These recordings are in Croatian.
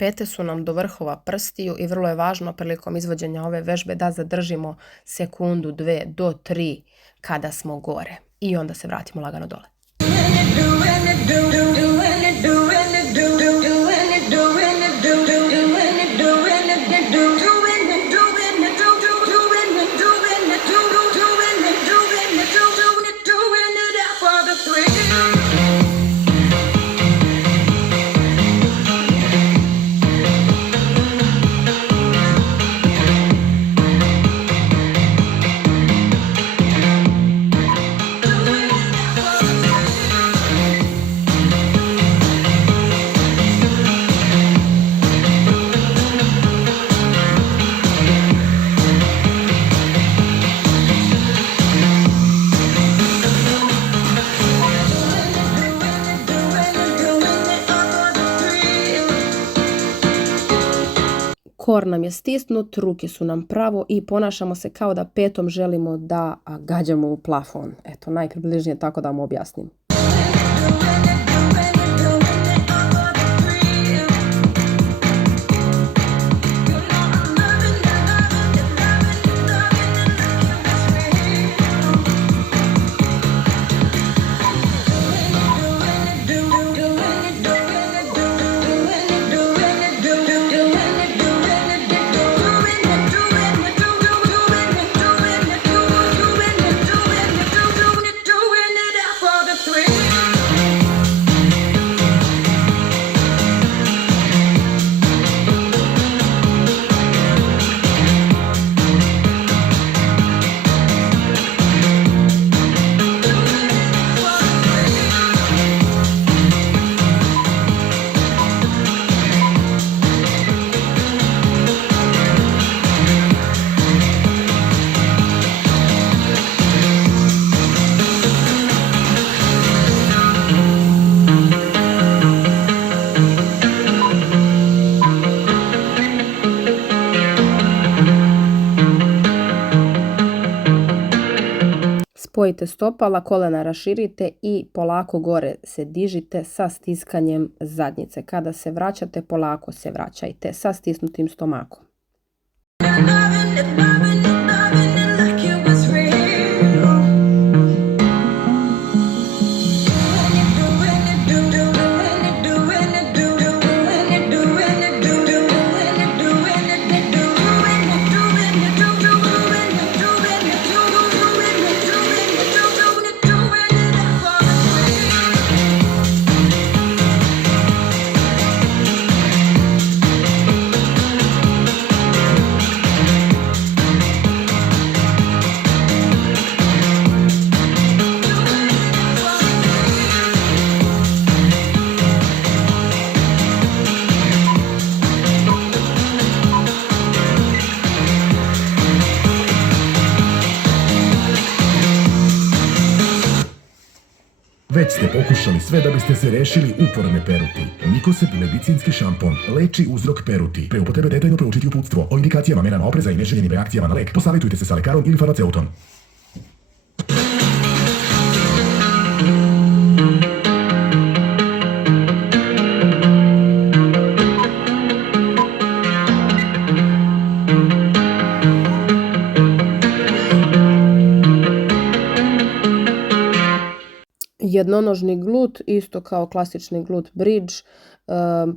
Pete su nam do vrhova prstiju i vrlo je važno prilikom izvođenja ove vežbe da zadržimo sekundu, 2 do 3 kada smo gore. I onda se vratimo lagano dole. Kor nam je stisnut, ruke su nam pravo i ponašamo se kao da petom želimo da gađamo u plafon. Eto, najpribližnije tako da vam objasnim. Spojite stopala, kolena raširite i polako gore se dižite sa stiskanjem zadnjice. Kada se vraćate, polako se vraćajte sa stisnutim stomakom. Već ste pokušali sve da biste se rešili uporne peruti. Nikosep medicinski šampon leči uzrok peruti. Pre upotrebe detaljno proučiti uputstvo o indikacijama, merama opreza i neželjenim reakcijama na lek. Posavitujte se sa lekarom ili farmaceutom. Jednonožni glut, isto kao klasični glut bridge,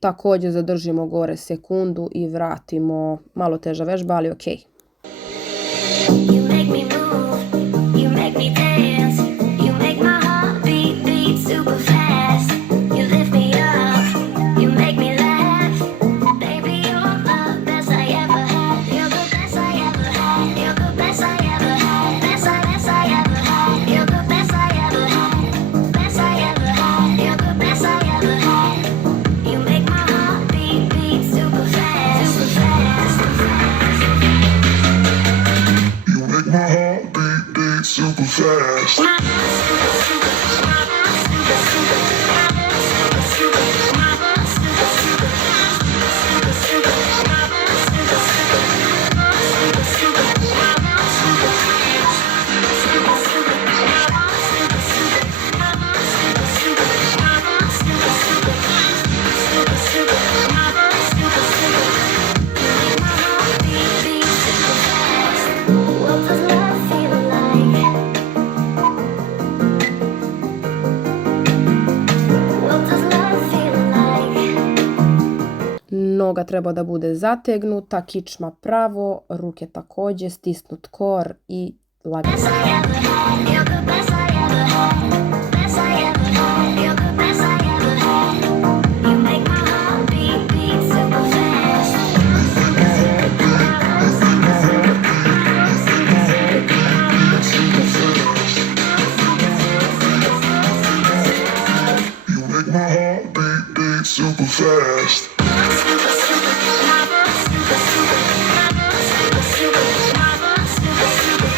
također zadržimo gore sekundu i vratimo. Malo teža vežba, ali ok. Super fast. noga treba da bude zategnuta, kičma pravo, ruke također, stisnut kor i lagano. Best I ever had, you're the best I ever had. Best I ever had, you're the best I ever had. You make my heart beat, beat super fast. You make my heart beat, beat super fast. Super, super, lava, super, super, lava, super, super, lava, super, super,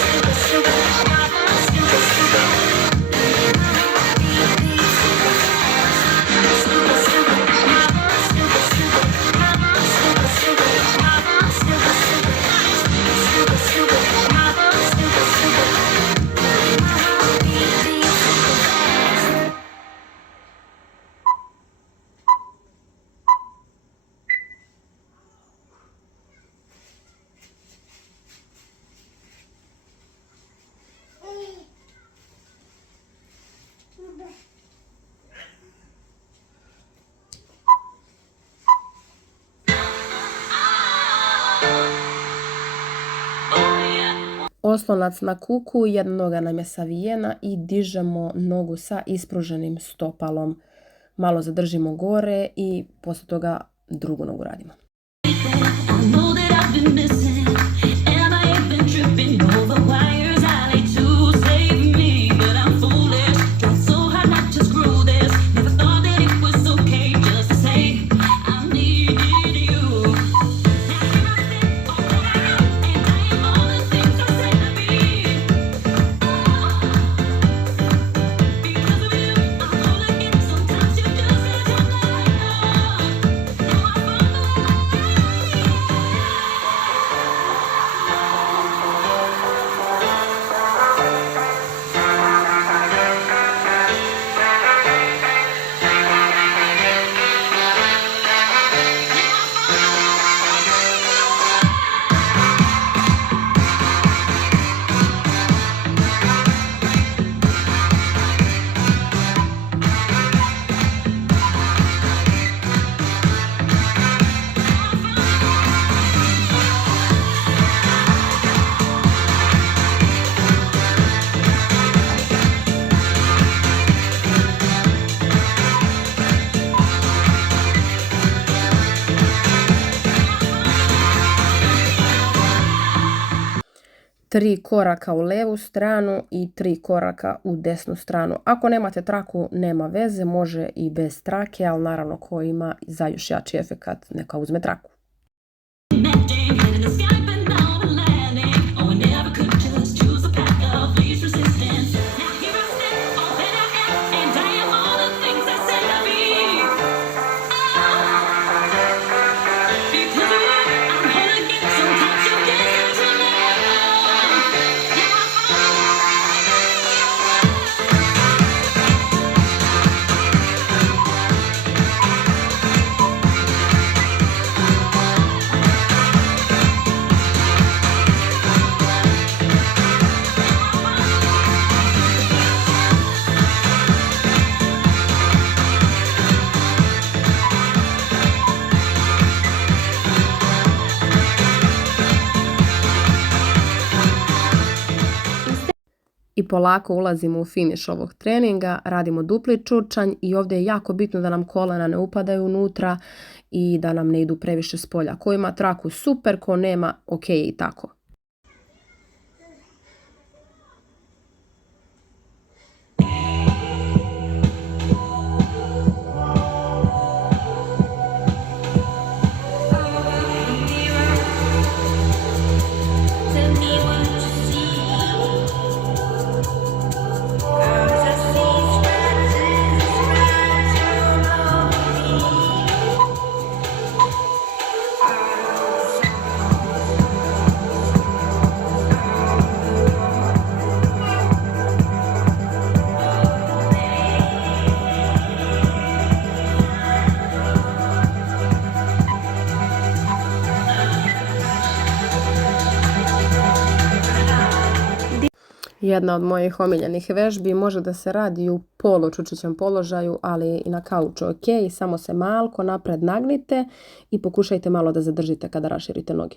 super, super, lava, super, super. My heart beat, beat super fast. Super, super, lava, super, super, lava, super, super, lava, super, super, super, super, lava, super, super. My heart beat, beat super fast. Oslonac na kuku, jedna noga nam je savijena i dižemo nogu sa ispruženim stopalom. Malo zadržimo gore i poslije toga drugu nogu radimo. I know that I've been missing, and I have been tripping over wires I need to save me, but I'm foolish. Tried so hard not to screw this. Never thought that it was okay just to say I needed you. Now here I sit all alone, and I am all the things I said to be. Because of you, I'm whole again. Sometimes you just let your light on. Now I follow. Tri koraka u levu stranu i 3 koraka u desnu stranu. Ako nemate traku, nema veze, može i bez trake, ali naravno ko ima za još jači efekat, neka uzme traku. Matching, head in the sky, but now we're landing. Oh, we never could just choose a path of least resistance. Now here I stand, all that I am, and I am all the things I said to be. Because of you, I'm whole again. Sometimes you just have to let go. Now I follow. I polako ulazimo u finiš ovog treninga, radimo dupli čučanj i ovdje je jako bitno da nam kolena ne upadaju unutra i da nam ne idu previše s polja. Ko ima traku super, ko nema ok i tako. Tell me what you see. 'Cause I see scratches, scratches all over me. Jedna od mojih omiljenih vežbi može da se radi u polučučićem položaju, ali i na kauču, ok? Samo se malko napred nagnite i pokušajte malo da zadržite kada raširite noge.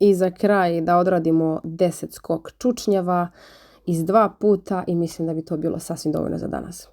I za kraj da odradimo 10 skok čučnjeva iz 2 puta i mislim da bi to bilo sasvim dovoljno za danas.